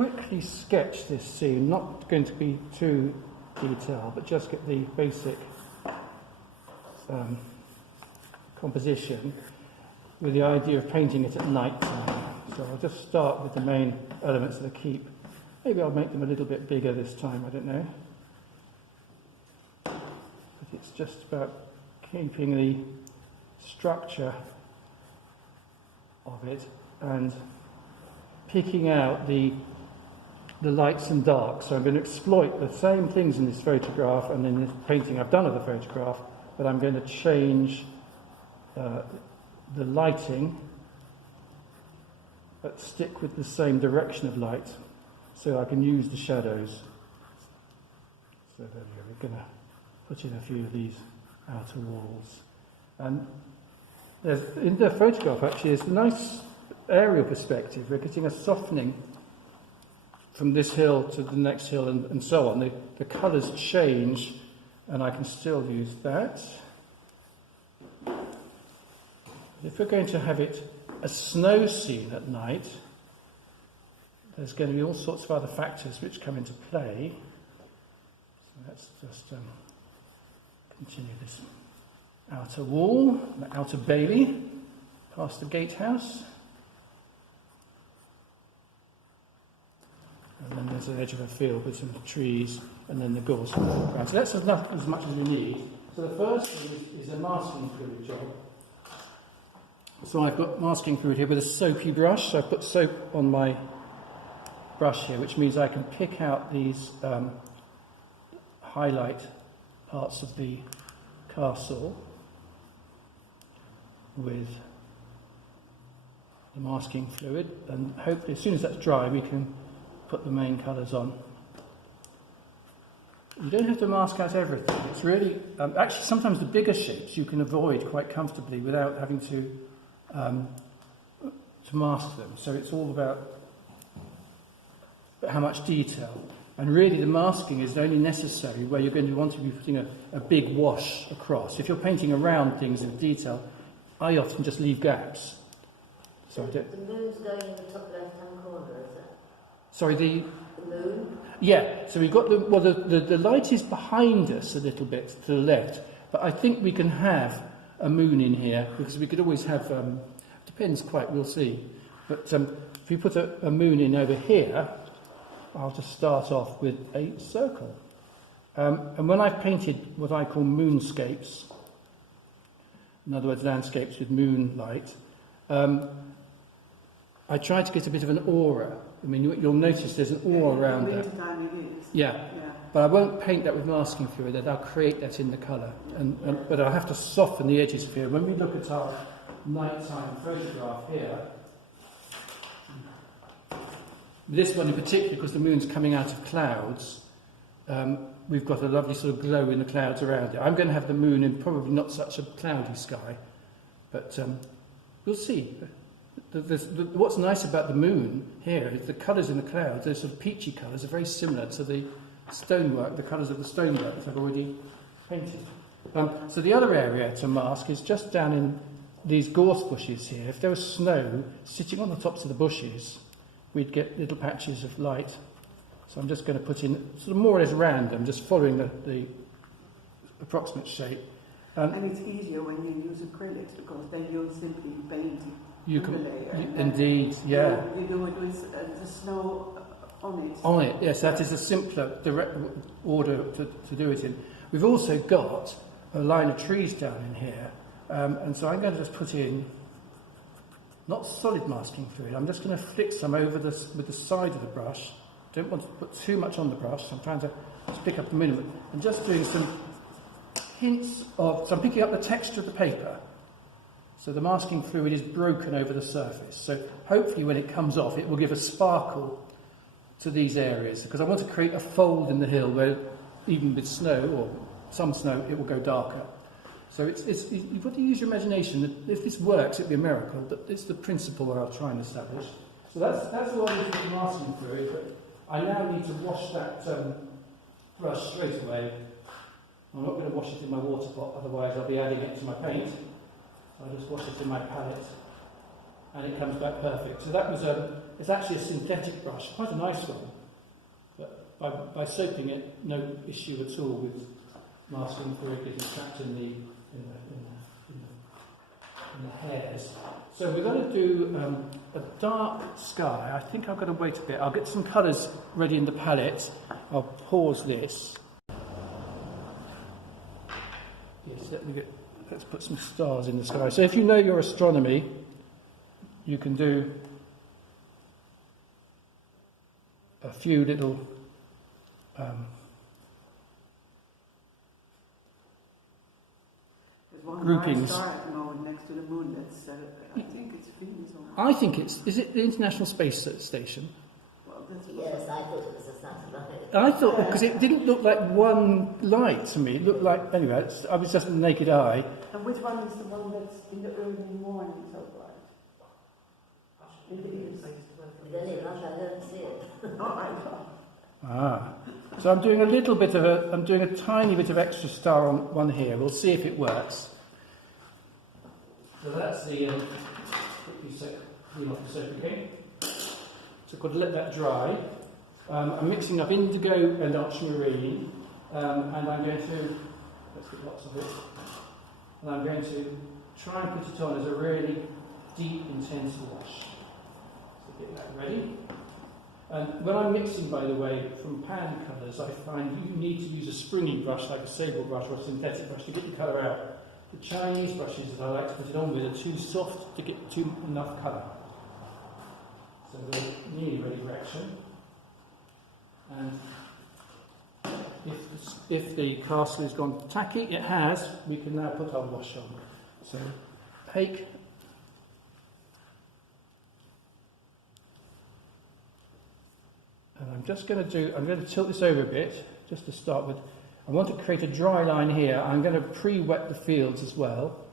quickly sketch this scene, not going to be too detailed, but just get the basic composition with the idea of painting it at night time. So I'll just start with the main elements of the keep. Maybe I'll make them a little bit bigger this time, I don't know. But it's just about keeping the structure of it and picking out the lights and darks. So I'm going to exploit the same things in this photograph and in this painting I've done of the photograph, but I'm going to change the lighting, but stick with the same direction of light so I can use the shadows. So there we go. We're going to put in a few of these outer walls. And there's, in the photograph actually, there's a nice aerial perspective. We're getting a softening from this hill to the next hill and so on. The colours change and I can still use that. If we're going to have it a snow scene at night, there's going to be all sorts of other factors which come into play. So let's just continue this outer wall, the outer bailey, past the gatehouse. And then there's the edge of a field with some trees, and then the gorse. So that's enough, as much as we need. So the first thing is a masking fluid job. So I've got masking fluid here with a soapy brush. So I put soap on my brush here, which means I can pick out these highlight parts of the castle with the masking fluid, and hopefully as soon as that's dry we can put the main colours on. You don't have to mask out everything. It's really, actually sometimes the bigger shapes you can avoid quite comfortably without having to mask them. So it's all about how much detail. And really the masking is only necessary where you're going to want to be putting a big wash across. If you're painting around things in detail, I often just leave gaps. So I don't... The moon's going in the top left-hand corner, is it? Sorry, the moon? Yeah, so we've got the light is behind us a little bit to the left, but I think we can have a moon in here because we could always have, depends quite, we'll see. But if we put a moon in over here, I'll just start off with a circle. And when I've painted what I call moonscapes, in other words, landscapes with moonlight, I try to get a bit of an aura. I mean, you'll notice there's an aura around that. Yeah, but I won't paint that with masking fluid. I'll create that in the colour, but I'll have to soften the edges of here. When we look at our nighttime photograph here, this one in particular, because the moon's coming out of clouds, we've got a lovely sort of glow in the clouds around it. I'm going to have the moon in probably not such a cloudy sky, but we'll see. What's nice about the moon here is the colours in the clouds, those sort of peachy colours, are very similar to the stonework, the colours of the stonework that I've already painted. So the other area to mask is just down in these gorse bushes here. If there was snow sitting on the tops of the bushes, we'd get little patches of light. So I'm just going to put in sort of more or less random, just following the approximate shape. And it's easier when you use acrylics because then you'll simply paint you can, indeed, yeah. You do it with the snow on it. On it, yes, that is a simpler direct order to do it in. We've also got a line of trees down in here, and so I'm going to just put in, not solid masking fluid, I'm just going to flick some over this with the side of the brush. Don't want to put too much on the brush, so I'm trying to just pick up the minimum, and just doing some hints of, so I'm picking up the texture of the paper. So the masking fluid is broken over the surface. So hopefully when it comes off, it will give a sparkle to these areas, because I want to create a fold in the hill where even with snow or some snow, it will go darker. So you've got to use your imagination. If this works, it'll be a miracle. But it's the principle that I'll try and establish. So that's all I need for the masking fluid. But I now need to wash that brush straight away. I'm not going to wash it in my water pot, otherwise I'll be adding it to my paint. So I just wash it in my palette, and it comes back perfect. So that was It's actually a synthetic brush, quite a nice one. But by soaping it, no issue at all with masking through it getting trapped in the hairs. So we're going to do a dark sky. I think I've got to wait a bit. I'll get some colours ready in the palette. I'll pause this. Yes, let's put some stars in the sky. So if you know your astronomy, you can do a few little There's one groupings. star at the moment next to the moonlit, so I think it's Venus. I think is it the International Space Station? Well, that's Yes, I thought it was a satellite. I thought, because it didn't look like one light to me. It looked like, anyway, I was just with the naked eye. And which one is the one that's in the early morning so bright? It is. With any luck, I don't see it. Oh, I know. Ah. So I'm doing a tiny bit of extra star on one here. We'll see if it works. So that's the, quickly clean off the soap again. So I've got to let that dry. I'm mixing up indigo and ultramarine, and I'm going to, let's get lots of it, and I'm going to try and put it on as a really deep, intense wash. So get that ready. And when I'm mixing, by the way, from pan colours, I find you need to use a springy brush, like a sable brush or a synthetic brush, to get the colour out. The Chinese brushes that I like to put it on with are too soft to get enough colour. So we're nearly ready for action. And if the castle has gone tacky, it has, we can now put our wash on. So take and I'm going to tilt this over a bit, just to start with. I want to create a dry line here. I'm going to pre-wet the fields as well.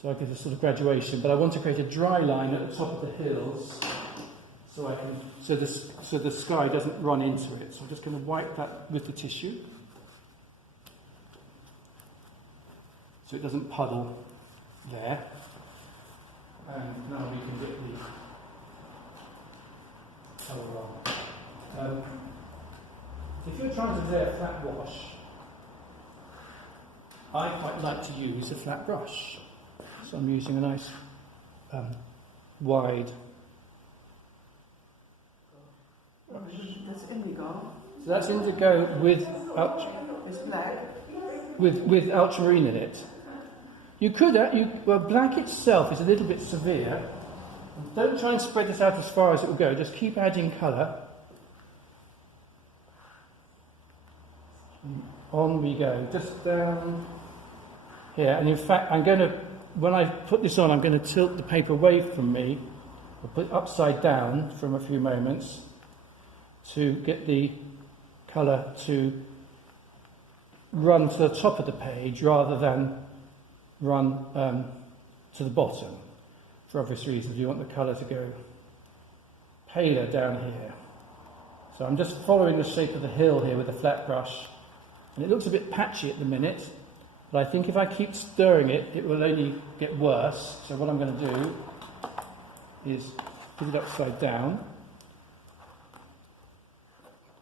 So I get a sort of graduation, but I want to create a dry line at the top of the hills so the sky doesn't run into it. So I'm just going to wipe that with the tissue so it doesn't puddle there. And now we can get the colour on. If you're trying to do a flat wash, I quite like to use a flat brush. So I'm using a nice wide brush. That's indigo. So that's indigo with It's black. with ultramarine in it. You could black itself is a little bit severe. Don't try and spread this out as far as it will go. Just keep adding colour. On we go, just down here. And in fact, when I put this on, I'm going to tilt the paper away from me, or put it upside down for a few moments to get the colour to run to the top of the page rather than run to the bottom. For obvious reasons, you want the colour to go paler down here. So I'm just following the shape of the hill here with a flat brush. And it looks a bit patchy at the minute, but I think if I keep stirring it, it will only get worse. So what I'm going to do is put it upside down.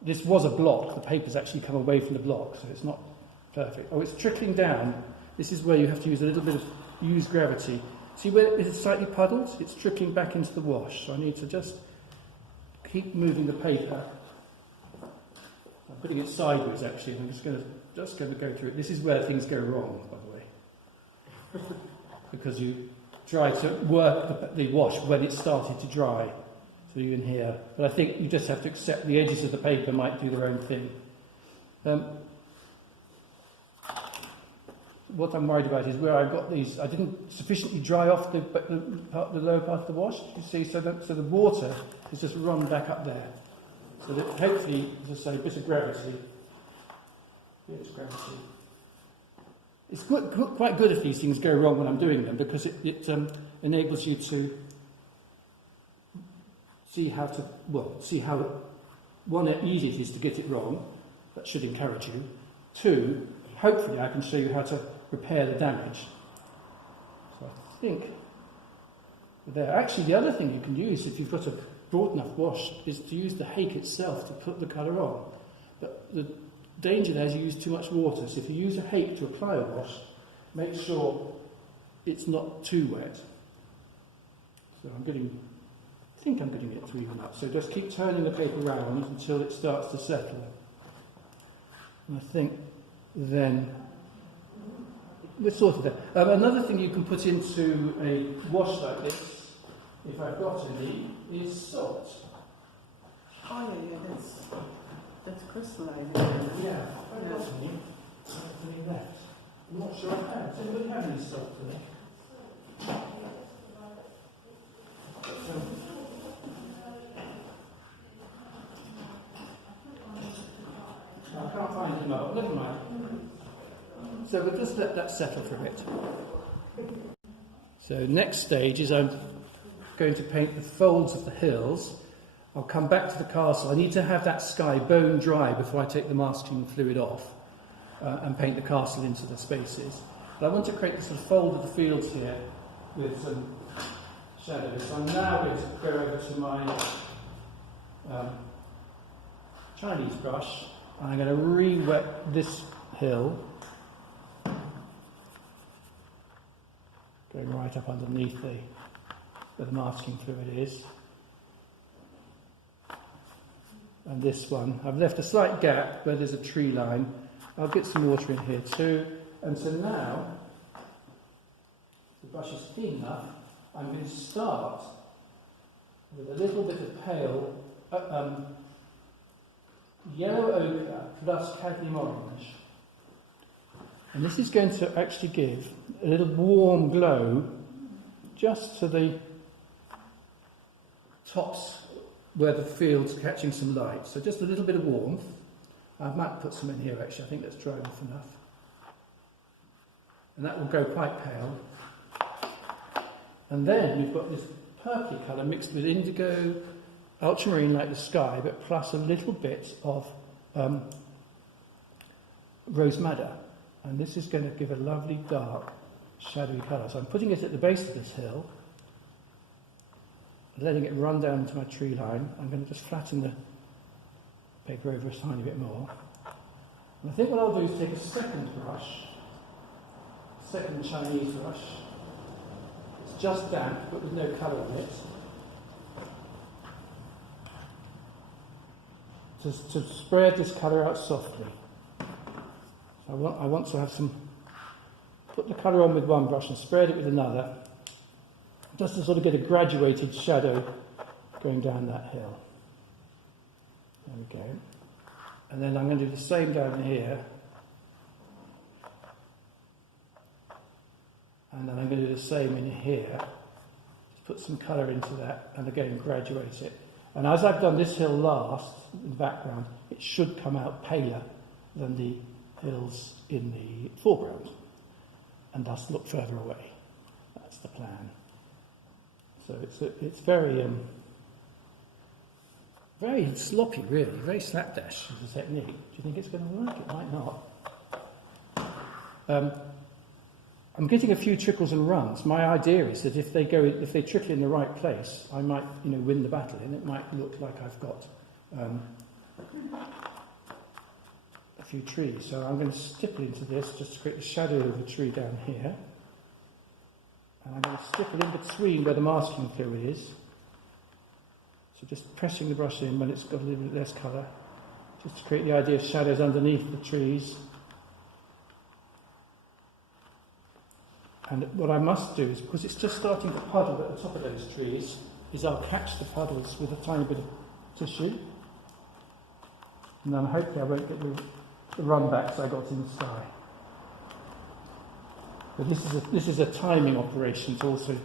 This was a block. The paper's actually come away from the block, so it's not perfect. Oh, it's trickling down. This is where you have to use a little bit of gravity. See where it is slightly puddled? It's trickling back into the wash. So I need to just keep moving the paper. I'm putting it sideways actually, and I'm just going to go through it. This is where things go wrong, by the way. Because you try to work the wash when it's started to dry. So you can hear. But I think you just have to accept the edges of the paper might do their own thing. What I'm worried about is where I've got these. I didn't sufficiently dry off the lower part of the wash. You see, so the water has just run back up there. So that hopefully, as I say, a bit of gravity. It's gravity. It's quite good if these things go wrong when I'm doing them, because it enables you to see how one, easy it is to get it wrong. That should encourage you. Two, hopefully I can show you how to repair the damage. So I think there. Actually, the other thing you can use if you've got a broad enough wash is to use the hake itself to put the colour on. But the danger there is you use too much water. So if you use a hake to apply a wash, make sure it's not too wet. So I think I'm getting it to even up. So just keep turning the paper around until it starts to settle. And I think then we're sorted there. Another thing you can put into a wash like this, if I've got any, is salt. Oh yeah, that's crystalline. Yeah, I've got any left. I'm not sure I have. Does anybody have any salt today? I can't find them out. Never mind. So we'll just let that settle for a bit. So next stage is I'm going to paint the folds of the hills. I'll come back to the castle. I need to have that sky bone dry before I take the masking fluid off and paint the castle into the spaces. But I want to create this sort of fold of the fields here with some shadows. So I'm now going to go over to my Chinese brush and I'm going to re-wet this hill, going right up underneath where the masking fluid is. And this one, I've left a slight gap where there's a tree line. I'll get some water in here too. And so now, the brush is clean enough, I'm going to start with a little bit of pale yellow ochre plus cadmium orange. And this is going to actually give a little warm glow just to the tops where the field's catching some light. So just a little bit of warmth. I might put some in here actually, I think that's dry enough. And that will go quite pale. And then you've got this purpley colour mixed with indigo, ultramarine like the sky, but plus a little bit of rose madder. And this is going to give a lovely dark shadowy colour. So I'm putting it at the base of this hill, letting it run down to my tree line. I'm going to just flatten the paper over a tiny bit more. And I think what I'll do is take a second brush, second Chinese brush. It's just damp, but with no colour on it. To spread this colour out softly. So I want to have put the colour on with one brush and spread it with another, just to sort of get a graduated shadow going down that hill. There we go. And then I'm going to do the same down here. And then I'm going to do the same in here. Just put some colour into that and again graduate it. And as I've done this hill last, in the background, it should come out paler than the hills in the foreground and thus look further away. That's the plan. So it's very very sloppy, really, very slapdash as a technique. Do you think it's going to work? It might not. I'm getting a few trickles and runs. My idea is that if they trickle in the right place, I might, win the battle, and it might look like I've got a few trees. So I'm going to stipple into this just to create the shadow of a tree down here. And I'm going to stipple in between where the masking fluid is. So just pressing the brush in when it's got a little bit less colour, just to create the idea of shadows underneath the trees. And what I must do is, because it's just starting to puddle at the top of those trees, is I'll catch the puddles with a tiny bit of tissue. And then hopefully I won't get the runbacks I got in the sky. But this is a timing operation to also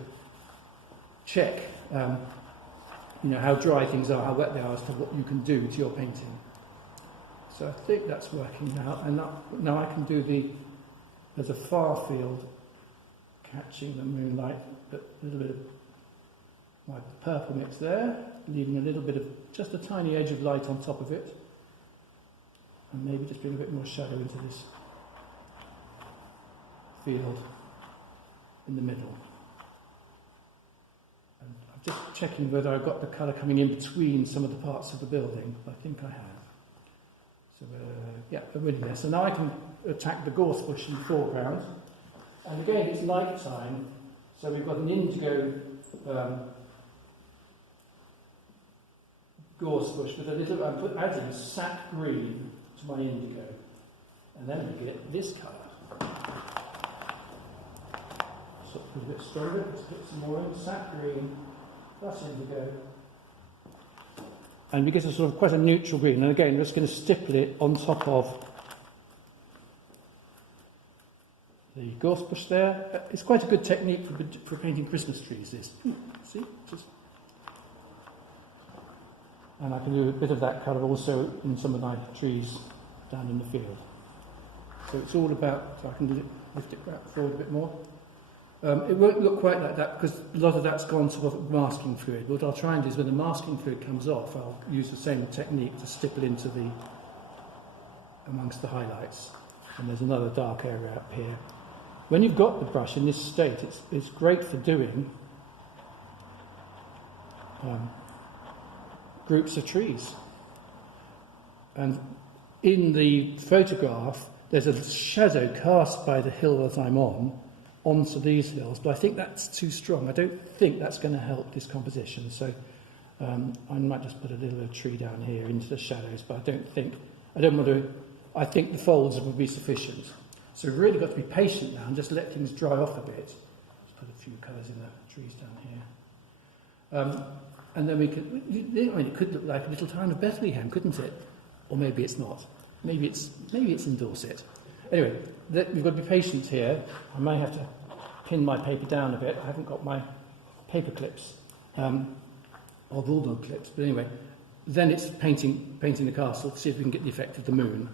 check, how dry things are, how wet they are, as to what you can do to your painting. So I think that's working now. And now I can do there's a far field catching the moonlight, but a little bit of my purple mix there, leaving a little bit of just a tiny edge of light on top of it, and maybe just bring a bit more shadow into this field in the middle. I'm just checking whether I've got the colour coming in between some of the parts of the building. I think I have. So, yeah, we're really there. So now I can attack the gorse bush in the foreground. And again, it's night time, so we've got an indigo gorse bush with a little, I'm adding sap green to my indigo. And then we get this colour. So put a bit stronger, let's put some more in, sap green, plus indigo. And we get a sort of quite a neutral green. And again, we're just going to stipple it on top of the gorse bush there. It's quite a good technique for painting Christmas trees, this. See? And I can do a bit of that colour also in some of my trees down in the field. So it's all about, so I can lift it forward a bit more. It won't look quite like that because a lot of that's gone sort of masking fluid. What I'll try and do is when the masking fluid comes off, I'll use the same technique to stipple into amongst the highlights. And there's another dark area up here. When you've got the brush in this state, it's great for doing groups of trees. And in the photograph, there's a shadow cast by the hill that I'm on onto these hills, but I think that's too strong. I don't think that's going to help this composition, so I might just put a little tree down here into the shadows, but I think the folds would be sufficient. So we've really got to be patient now and just let things dry off a bit. Just put a few colours in the trees down here. And then it could look like a little town of Bethlehem, couldn't it? Or maybe it's not. Maybe it's in Dorset. Anyway, we've got to be patient here. I may have to pin my paper down a bit. I haven't got my paper clips, or bulldog clips. But anyway, then it's painting the castle to see if we can get the effect of the moon.